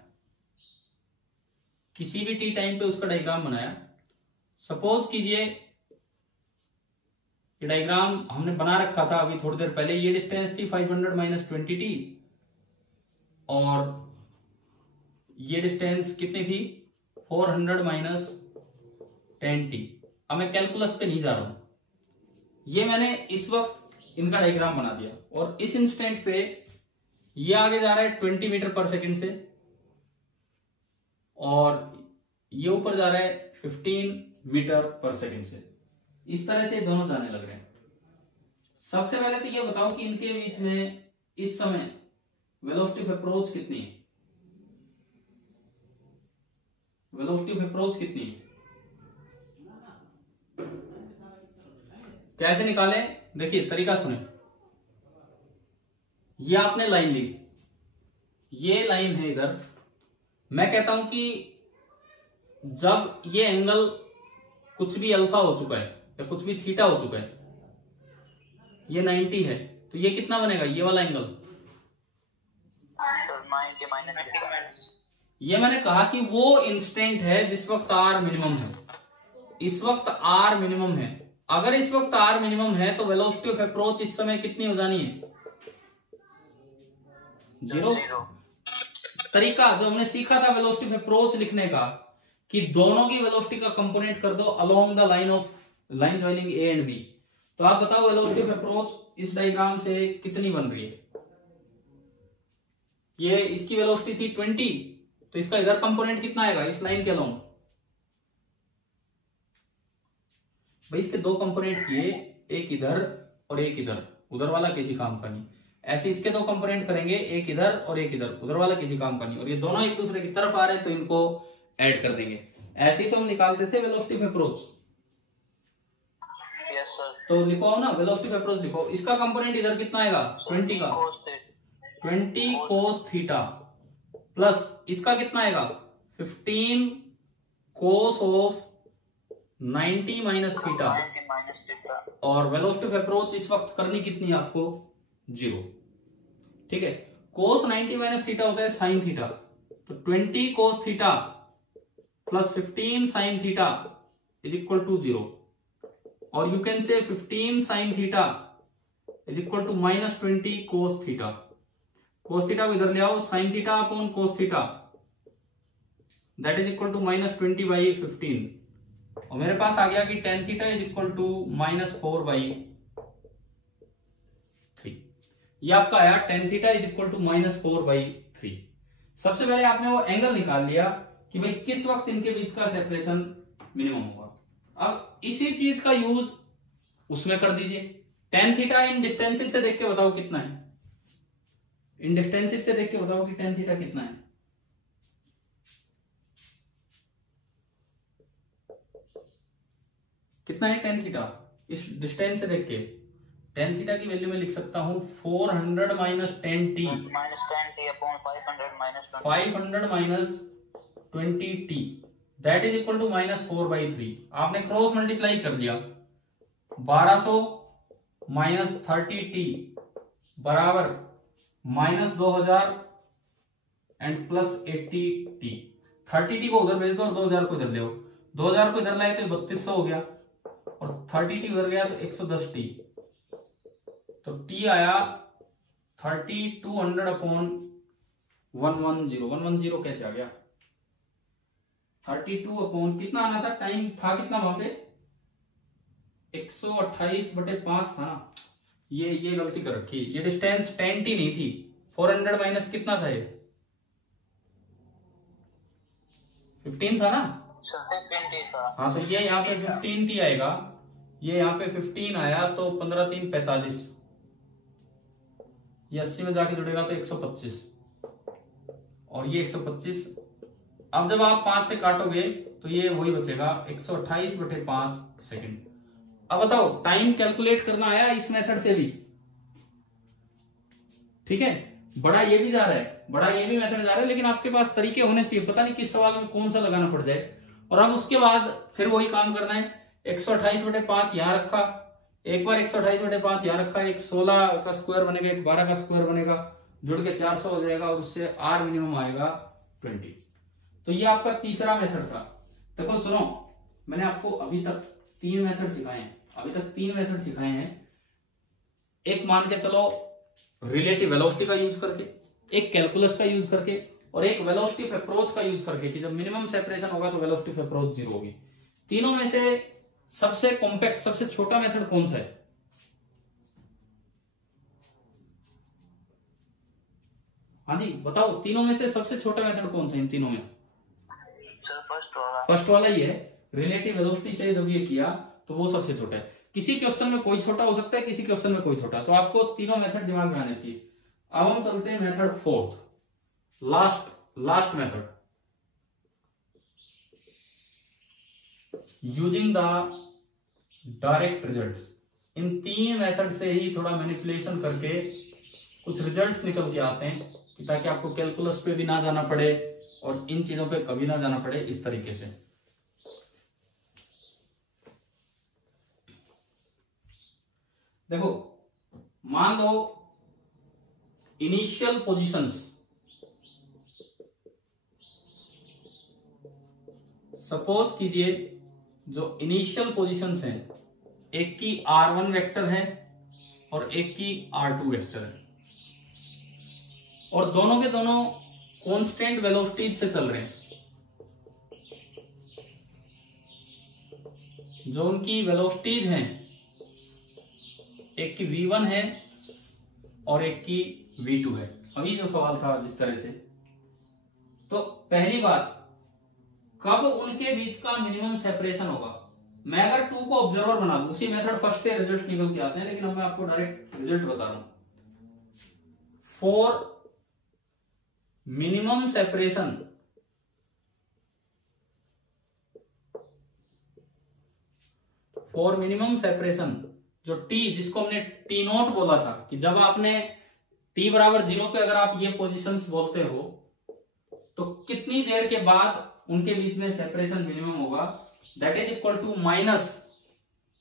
किसी भी टी टाइम पे उसका डायग्राम बनाया। सपोज कीजिए ये डायग्राम हमने बना रखा था अभी थोड़ी देर पहले। ये डिस्टेंस थी 500 - 20t, और ये डिस्टेंस कितनी थी? 400 - 10t। अब मैं कैलकुलस पे नहीं जा रहा हूं, ये मैंने इस वक्त इनका डायग्राम बना दिया, और इस इंस्टेंट पे ये आगे जा रहा है 20 मीटर पर सेकंड से, और ये ऊपर जा रहा है 15 मीटर पर सेकंड से। इस तरह से दोनों जाने लग रहे हैं। सबसे पहले तो ये बताओ कि इनके बीच में इस समय वेलोसिटी ऑफ अप्रोच कितनी है? वेलोसिटी ऑफ अप्रोच कितनी है? कैसे निकालें? देखिए तरीका सुने। ये आपने लाइन ली, ये लाइन है इधर। मैं कहता हूं कि जब ये एंगल कुछ भी अल्फा हो चुका है या कुछ भी थीटा हो चुका है, ये 90 है, तो ये कितना बनेगा? ये वाला एंगल 90 - ये मैंने कहा कि वो इंस्टेंट है जिस वक्त आर मिनिमम है। इस वक्त आर मिनिमम है। अगर इस वक्त आर मिनिमम है तो वेलोसिटी ऑफ अप्रोच इस समय कितनी हो जानी है? 0। तरीका जो हमने सीखा था वेलोसिटी ऑफ अप्रोच लिखने का, कि दोनों की वेलोसिटी का कंपोनेंट कर दो along the line joining A and B. तो आप बताओ वेलोसिटी ऑफ अप्रोच इस डायग्राम से कितनी बन रही है? ये इसकी वेलोसिटी थी 20, तो इसका इधर कंपोनेंट कितना आएगा इस लाइन के अलोंग? भाई इसके दो कंपोनेंट किए, एक इधर और एक इधर, उधर वाला किसी काम का नहीं। ऐसे इसके दो कंपोनेंट करेंगे, एक इधर और एक इधर, उधर वाला किसी काम का नहीं, और ये दोनों एक दूसरे की तरफ आ रहे हैं तो इनको ऐड कर देंगे। ऐसे ही तो हम निकालते थे velocity of approach. Yes sir. तो लिखो ना वेलोसिटी ऑफ अप्रोच लिखो। इसका कंपोनेंट इधर कितना आएगा? 20 का 20 कोस थीटा, प्लस इसका कितना आएगा? 15 cos of 90 minus theta, 90 minus theta, और वेलोसिटी ऑफ अप्रोच इस वक्त करनी कितनी है आपको, 0। ठीक है, कोस 90 माइनस थीटा होता है साइन थीटा, तो 20 cos theta plus 15 sine theta is equal to 0, और you can say 15 sine theta is equal to minus 20 cos theta. Cos theta को इधर ले आओ, sine theta upon cos theta that is equal to minus 20 by 15, और मेरे पास आ गया कि tan theta is equal to minus 4 by 3। ये आपका आया tan theta is equal to minus 4 by 3। सबसे पहले आपने वो एंगल निकाल लिया कि भाई किस वक्त इनके बीच का सेपरेशन मिनिमम होगा। अब इसी चीज का यूज उसमें कर दीजिए। टेन थीटा इन डिस्टेंसिव से देख के बताओ कितना है, इन डिस्टेंसिव से देख के बताओ कि टेन थीटा कितना है। कितना है टेन थीटा इस डिस्टेंस से देख के? टेन थीटा की वैल्यू में लिख सकता हूं 400 minus 10t, minus 10t upon 500 minus 500 minus 20t that is equal to minus 4 by 3। आपने क्रॉस मल्टीप्लाई कर दिया, 1200 माइनस 30t बराबर minus 2000 and plus 80t। 30t को उधर भेज दो और 2000 को इधर ले आओ, 2000 को इधर लाए तो 3200 हो गया, और 30t उधर गया तो 110t, तो t आया 3200 अपॉन 110। 110 कैसे आ गया? 32 अपॉन कितना आना था, टाइम था कितना वहां पे 128/5 था ना, ये गलती कर रखी, ये डिस्टेंस 10t नहीं थी, 400 माइनस कितना था ये 15 था ना, 15t था। हाँ तो ये यहाँ पे 15t आएगा, ये यहाँ पे 15 आया तो 15 3 45, ये 80 में जाके जुड़ेगा तो 125, और ये 125। अब जब आप 5 से काटोगे तो ये वही बचेगा 128/5 सेकंड। अब बताओ टाइम कैलकुलेट करना आया इस मेथड से भी, ठीक है, बड़ा ये भी जा रहा है, बड़ा ये भी मेथड जा रहा है, लेकिन आपके पास तरीके होने चाहिए, पता नहीं किस सवाल में कौन सा लगाना पड़ जाए। और अब उसके बाद फिर वही काम करना है, 128/5 यहां रखा, एक बार 128/5 यहां रखा, एक 16 का स्क्वायर बनेगा, एक 12 का स्क्वायर बनेगा, जुड़ के 400 हो जाएगा, और उससे आर मिनिमम आएगा 20। तो ये आपका तीसरा मेथड था। देखो सुनो, मैंने आपको अभी तक 3 मेथड सिखाए हैं, एक मान के चलो रिलेटिव वेलोसिटी का यूज करके, एक कैलकुलस का यूज करके, और एक वेलोसिटी ऑफ अप्रोच का यूज करके, कि जब मिनिमम सेपरेशन होगा तो वेलोसिटी ऑफ अप्रोच 0 होगी। तीनों में से सबसे कॉम्पैक्ट, सबसे छोटा मेथड कौन सा है? हाँ जी बताओ, तीनों में से सबसे छोटा मेथड कौन सा है इन तीनों में? फर्स्ट वाला ही है, रिलेटिव वेलोसिटी से जब ये किया तो वो सबसे छोटा है। किसी क्वेश्चन में कोई छोटा हो सकता है, किसी क्वेश्चन में कोई छोटा, तो आपको तीनों मेथड दिमाग में आने चाहिए। अब हम चलते हैं method fourth, last method, using the direct results. In 3 method से ही थोड़ा मैनिपुलेशन करके कुछ रिजल्ट्स निकल के आते हैं, ताकि आपको कैलकुलस पे भी ना जाना पड़े और इन चीजों पे कभी ना जाना पड़े, इस तरीके से। देखो मान लो इनिशियल पोजीशंस, सपोज कीजिए जो इनिशियल पोजीशंस हैं, एक की r1 वेक्टर है और एक की r2 वेक्टर है, और दोनों के दोनों कांस्टेंट वेलोसिटीज से चल रहे हैं। जो उनकी वेलोसिटीज हैं, एक की v1 है और एक की v2 है। अभी जो सवाल था जिस तरह से, तो पहली बात, कब उनके बीच का मिनिमम सेपरेशन होगा? मैं अगर 2 को ऑब्जर्वर बना दूं, उसी मेथड फर्स्ट से रिजल्ट निकल के आते हैं, लेकिन अब मैं आपको डायरेक्ट रिजल्ट बता रहा हूं। फॉर मिनिमम सेपरेशन, जो t, जिसको हमने t0 बोला था, कि जब आपने t बराबर 0 पे अगर आप ये पोजीशंस बोलते हो, तो कितनी देर के बाद उनके बीच में सेपरेशन मिनिमम होगा, that is equal to minus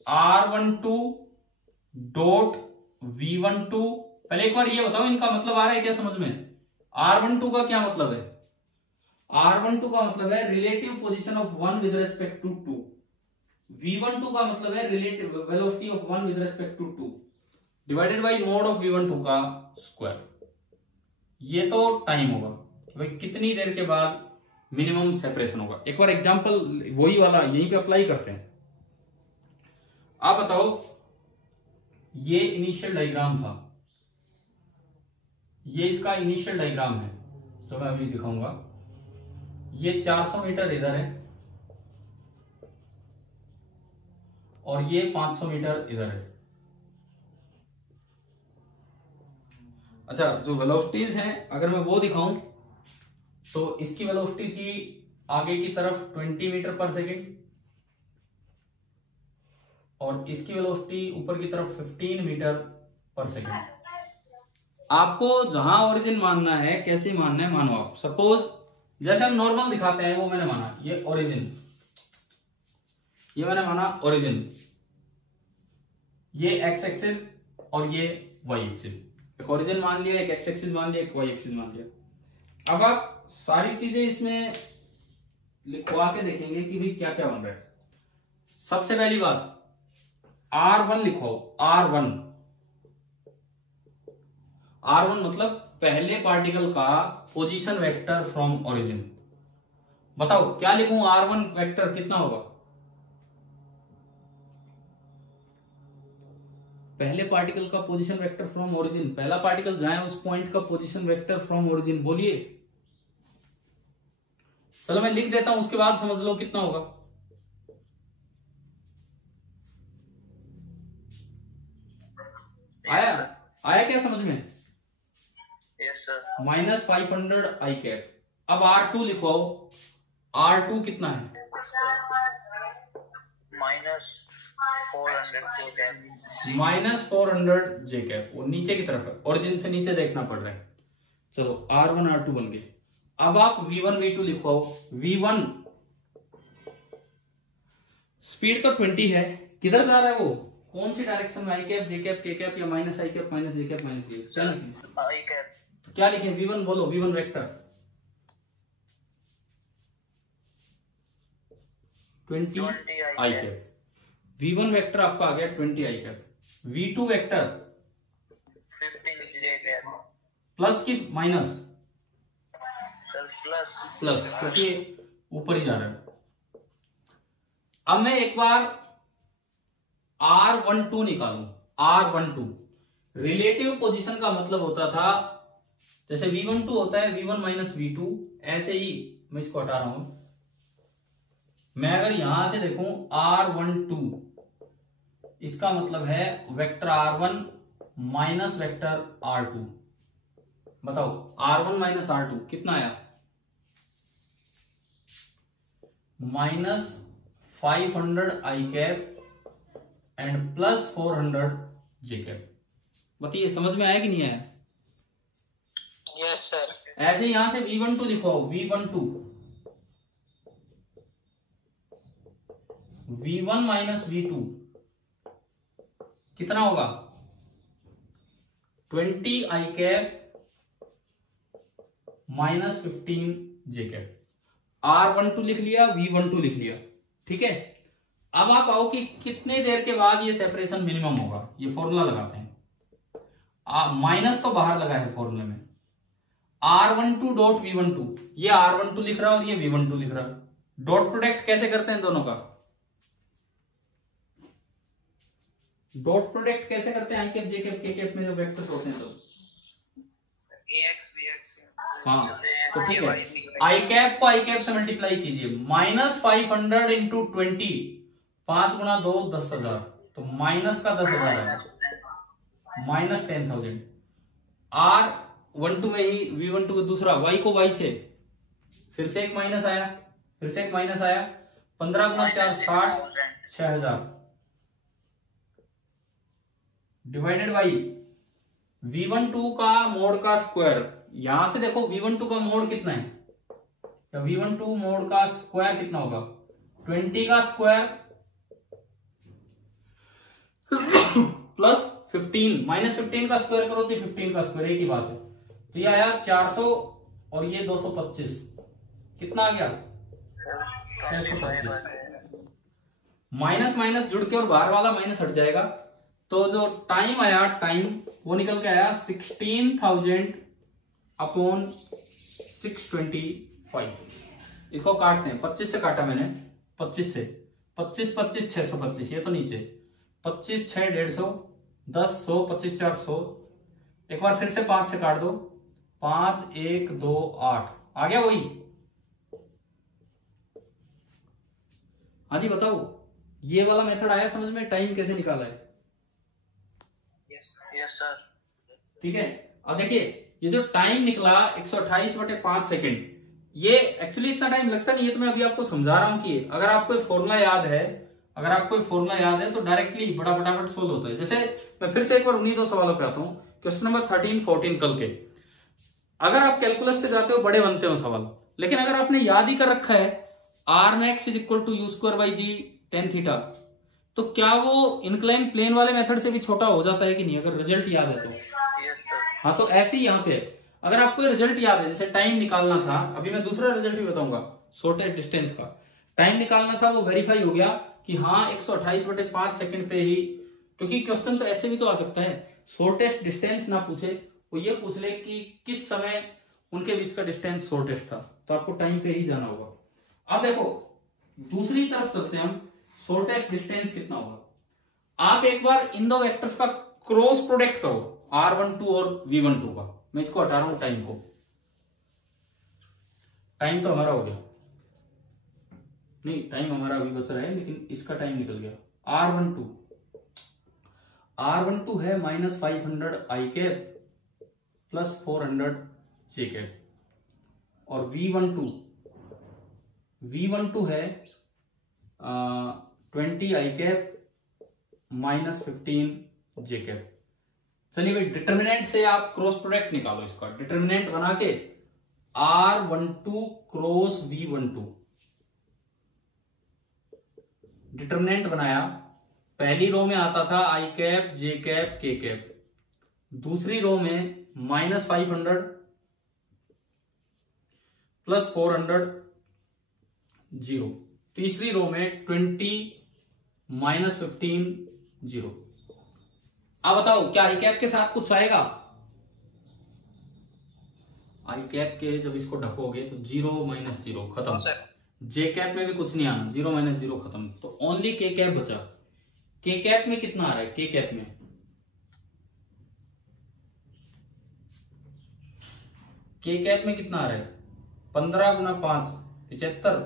R12 dot V12। पहले एक बार ये बताओ इनका मतलब आ रहा है क्या समझ में? R12 का क्या मतलब है? R12 का मतलब है relative position of one with respect to two. V12 का मतलब है relative velocity of one with respect to two divided by mod of V12 का स्क्वायर। ये तो टाइम होगा, भाई कितनी देर के बाद मिनिमम सेपरेशन होगा। एक बार एग्जांपल वही वाला यहीं पे अप्लाई करते हैं। आप बताओ, ये इनिशियल डायग्राम था, ये इसका इनिशियल डायग्राम है जो मैं अभी दिखाऊंगा। ये 400 मीटर इधर है और ये 500 मीटर इधर है। अच्छा, जो वेलोसिटीज हैं अगर मैं वो दिखाऊं तो इसकी वेलोसिटी थी आगे की तरफ 20 मीटर पर सेकेंड और इसकी वेलोसिटी ऊपर की तरफ 15 मीटर पर सेकेंड। आपको जहां ओरिजिन मानना है, कैसे मानना है मानो आप। सपोज जैसे हम नॉर्मल दिखाते हैं वो मैंने माना, ये ओरिजिन, ये मैंने माना ओरिजिन, ये एक्स एक्सिस और ये वाई एक्सिस। एक ओरिजिन मान लिया, एक एक्स एक्सिस मान लिया, एक वाई एक्सिस मान लिया। अब आप सारी चीजें इसमें लिखवा के देखेंगे कि भाई क्या क्या बन रहा है। सबसे पहली बात R1 लिखो, R1 मतलब पहले पार्टिकल का पोजीशन वेक्टर फ्रॉम ओरिजिन। बताओ क्या लिखूं? R1 वेक्टर कितना होगा? पहले पार्टिकल का पोजीशन वेक्टर फ्रॉम ओरिजिन, पहला पार्टिकल जाए उस पॉइंट का पोजीशन वेक्टर फ्रॉम ओरिजिन, बोलिए। चलो मैं लिख देता हूं, उसके बाद समझ लो कितना होगा। आया क्या समझ में? Yes sir. माइनस 500 आई कैप। अब R2 लिखो, R2 कितना है? माइनस 400 जे कैप। वो नीचे की तरफ है, ओरिजिन से नीचे देखना पड़ रहा है। चलो R1 R2 बन गए। अब आप V1 V2 लिखो। V1 स्पीड तो 20 है, किधर जा रहा है वो? कौन सी डायरेक्शन में? आई कैप, जे कैप, के कैप या माइनस आई कैप, माइनस जे कैप, माइनस जे कैप? क्या लिखें? आई कैप। तो क्या लिखें? V1 बोलो, V1 वेक्टर 20 आई कैप। V1 वेक्टर आपका आ गया 20 आई कैप। V2 वेक्टर 15 जे कैप। प्लस की माइनस? प्लस। प्लस, क्योंकि ऊपर ही जा रहा है। अब मैं एक बार R12 निकालूं। R12 रिलेटिव पोजीशन का मतलब होता था, जैसे V12 होता है V1 माइनस V2, ऐसे ही मैं इसको हटा रहा हूं। मैं अगर यहां से देखूं R12, इसका मतलब है vector R1 minus vector R2। बताओ R1 माइनस R2 कितना आया? Minus 500 I cap and plus 400 J cap. बताइए समझ में आया कि नहीं आया? Yes sir. ऐसे यहां से V12 लिखो, V1 माइनस V2 कितना होगा? 20 आई कैप माइनस 15 जे कैप। R12 लिख लिया, V12 लिख लिया, ठीक है। अब आप आओ कि कितने देर के बाद ये सेपरेशन मिनिमम होगा। ये फॉर्मूला लगाते हैं। माइनस तो बाहर लगा है फॉर्मूले में। R12 डॉट V12, ये R12 लिख रहा है और ये V12 लिख रहा है। डॉट प्रोडक्ट कैसे करते हैं दोनों का? डॉट प्रोडक्ट कैसे करते हैं? आई कैप, जे कैप, के कैप में जो वेक्टर्स होते हैं तो हाँ, तो ठीक है। आई कैप को आई कैप से मल्टीप्लाई कीजिए। माइनस 500 इंटू 20, 5 गुणा 2 10,000, तो माइनस का 10,000 है, माइनस 10,000। R12 में ही V12 को दूसरा, Y को Y से फिर से एक माइनस आया, फिर से एक माइनस आया। 15 गुणा 4 60, 6,000 डिवाइडेड बाई V12 का मोड का स्क्वायर। यहां से देखो V12 का मोड कितना है, तो V12 मोड का स्क्वायर कितना होगा? 20 का स्क्वायर प्लस 15, -15 का स्क्वायर करो तो 15 का स्क्वायर, एक ही बात है। तो ये आया 400 और ये 225, कितना आ गया 625। माइनस माइनस जुड़ के और बाहर वाला माइनस हट जाएगा, तो जो टाइम आया टाइम वो निकल के आया 16,000 अपॉन 625। इसको काटते हैं, 25 से काटा मैंने, 25 से 25 25 625, ये तो नीचे 25 6 150, 10 100 25 4 100। एक बार फिर से 5 से काट दो, 5 1 2 8 आ गया वही। हाँ जी बताओ, ये वाला मेथड आया समझ में, टाइम कैसे निकाला है? Yes sir. ठीक है, अब देखिए ये जो टाइम निकला 128/5 सेकेंड, ये एक्चुअली इतना टाइम लगता नहीं है, तो मैं अभी आपको समझा रहा हूं कि अगर आपको फॉर्मूला याद है, अगर आपको फॉर्मूला याद है तो डायरेक्टली बड़ा फटाफट सोल्व होता है। जैसे मैं फिर से एक बार उन्हीं दो सवालों पे आता हूं, क्वेश्चन नंबर 13 14 कल के। अगर आप कैलकुलस से जाते हो बड़े बनते हो सवाल, लेकिन अगर आपने याद ही कर रखा है r/x = u²/g tan थीटा, तो क्या वो इंक्लाइन प्लेन वाले मेथड से भी छोटा हो जाता है कि नहीं, अगर रिजल्ट याद है तो? हाँ, तो ऐसे ही यहाँ पे अगर आपको रिजल्ट याद है, जैसे टाइम निकालना था, अभी मैं दूसरा रिजल्ट भी बताऊंगा, शॉर्टेस्ट डिस्टेंस का टाइम निकालना था, वो वेरीफाई हो गया कि हाँ 128/5 सेकंड पे ही, क्योंकि क्वेश्चन तो ऐसे भी तो आ सकता है, शॉर्टेस्ट डिस्टेंस ना पूछे, वो ये पूछ ले कि किस समय उनके बीच का डिस्टेंस शॉर्टेस्ट था, तो आपको टाइम पे ही जाना होगा। अब देखो दूसरी तरफ चलते हैं हम, शॉर्टेस्ट डिस्टेंस कितना होगा। आप एक बार इन दो वेक्टर्स का क्रॉस प्रोडक्ट करो, r12 और v12 का। मैं इसको हटा रहा हूं टाइम को, टाइम तो हमारा हो गया, नहीं टाइम हमारा अभी बच रहा है, लेकिन इसका टाइम निकल गया। r12 है -500 i cap plus 400 j cap, और v12 है 20 i कैप -15 j कैप। चलिए भाई, डिटर्मिनेंट से आप क्रॉस प्रोडक्ट निकालो इसका, डिटर्मिनेंट बना के r12 क्रॉस v12, डिटर्मिनेंट बनाया, पहली रो में आता था i cap j cap k cap, दूसरी रो में -500 प्लस 400 0, तीसरी रो में 20 -15 0। अब बताओ क्या आई कैप के साथ कुछ आएगा? आई कैप के जब इसको ढकोगे तो 0 -0 खत्म, जे कैप में भी कुछ नहीं आना, 0 -0 खत्म, तो ओनली के कैप बचा। के कैप में कितना आ रहा है? के कैप में कितना आ रहा है? 15 × 5 75,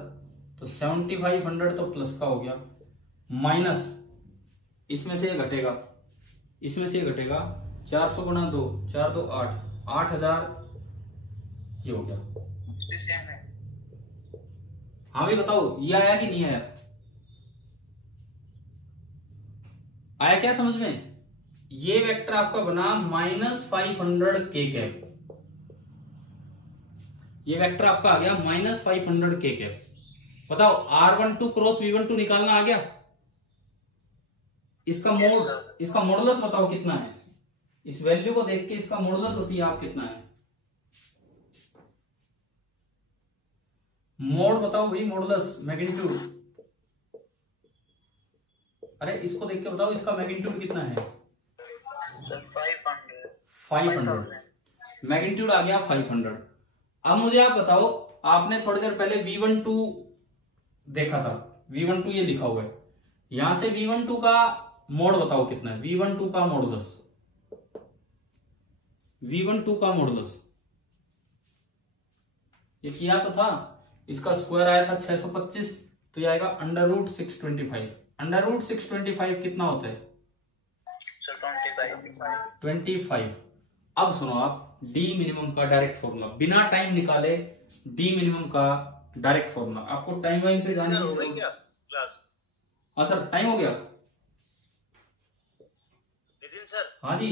तो 7500 तो प्लस का हो गया, माइनस इसमें से ये घटेगा, इसमें से ये घटेगा, 400 × 2 4 2 8 8000, ये हो गया। हाँ भी बताओ, ये आया कि नहीं आया? आया क्या समझ में? ये वेक्टर आपका बना -500 के कैप, ये वेक्टर आपका आ गया -500 के कैप। बताओ r12 क्रॉस v12 निकालना आ गया? इसका मॉडुलस बताओ कितना है? इस वैल्यू को देख के इसका मॉडुलस होती है आप कितना है? मोड बताओ भाई, मॉडुलस मैग्नीट्यूड। अरे इसको देख के बताओ इसका मैग्नीट्यूड कितना है? 500। मैग्नीट्यूड आ गया 500। अब मुझे आप बताओ, आपने थोड़ी देर पहले v12 देखा था, v12 ये लिखा हुआ है, यहां से v12 का मोड बताओ कितना है? v12 का मॉडुलस, v12 का मॉडुलस ये किया तो था, इसका स्क्वायर आया था 625, तो ये आएगा √625। √625 कितना होता है? 25। अब सुनो आप, डी मिनिमम का डायरेक्ट फॉर्मूला, बिना टाइम निकाले डी मिनिमम का डायरेक्ट फॉर्मूला। आपको टाइम वाइम पे जाने की जरूरत है? हाँ सर, टाइम हो गया। नितिन सर। हाँ जी,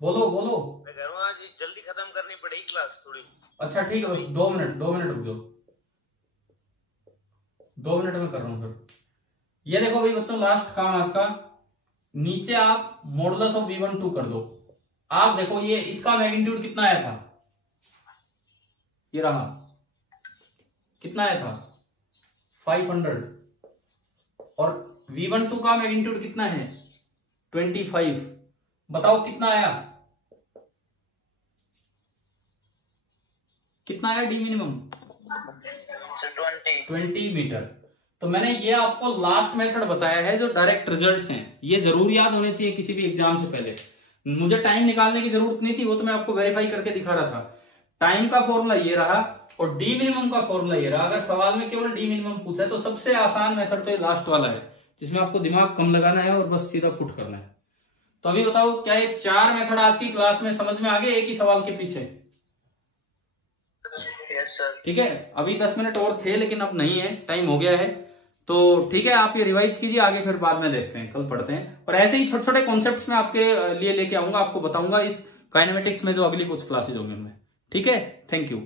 बोलो बोलो। मैं कह रहा हूँ आज जल्दी खत्म करनी पड़ेगी क्लास थोड़ी। अच्छा ठीक है, बस 2 मिनट रुक जाओ। 2 मिनट में कर रहा हूं फिर। ये देखो भाई बच्चों, लास्ट काम आज का, नीचे आप मॉडुलस ऑफ V12 कर दो। आप देखो ये इसका मैग्नीट्यूड कितना आया था, ये रहा, कितना आया था 500, और V12 का मैग्नीट्यूड कितना है 25। बताओ कितना आया, कितना आया डी मिनिमम 20 मीटर। तो मैंने ये आपको लास्ट मेथड बताया है जो डायरेक्ट रिजल्ट्स हैं, ये जरूर याद होने चाहिए किसी भी एग्जाम से पहले। मुझे टाइम निकालने की जरूरत नहीं थी, वो तो मैं आपको वेरीफाई करके दिखा रहा था। टाइम का फॉर्मूला ये रहा और डी मिनिमम का फॉर्मूला ये रहा। अगर सवाल में केवल डी मिनिमम पूछा है तो सबसे आसान मेथड तो ये लास्ट वाला है, जिसमें आपको दिमाग कम लगाना है और बस सीधा पुट करना है। तो अभी बताओ, क्या ये 4 मेथड आज की क्लास में समझ में आ गए एक ही सवाल के पीछे? ठीक है, अभी 10 मिनट और थे लेकिन अब नहीं है, टाइम हो गया है। तो ठीक है, आप ये रिवाइज कीजिए, आगे फिर बाद में देखते हैं, कल पढ़ते हैं। और ऐसे ही छोटे छोटे कॉन्सेप्ट्स में आपके लिए लेके आऊंगा, आपको बताऊंगा इस काइनेमेटिक्स में जो अगली कुछ क्लासेज होंगी उनमें। ठीक है, थैंक यू।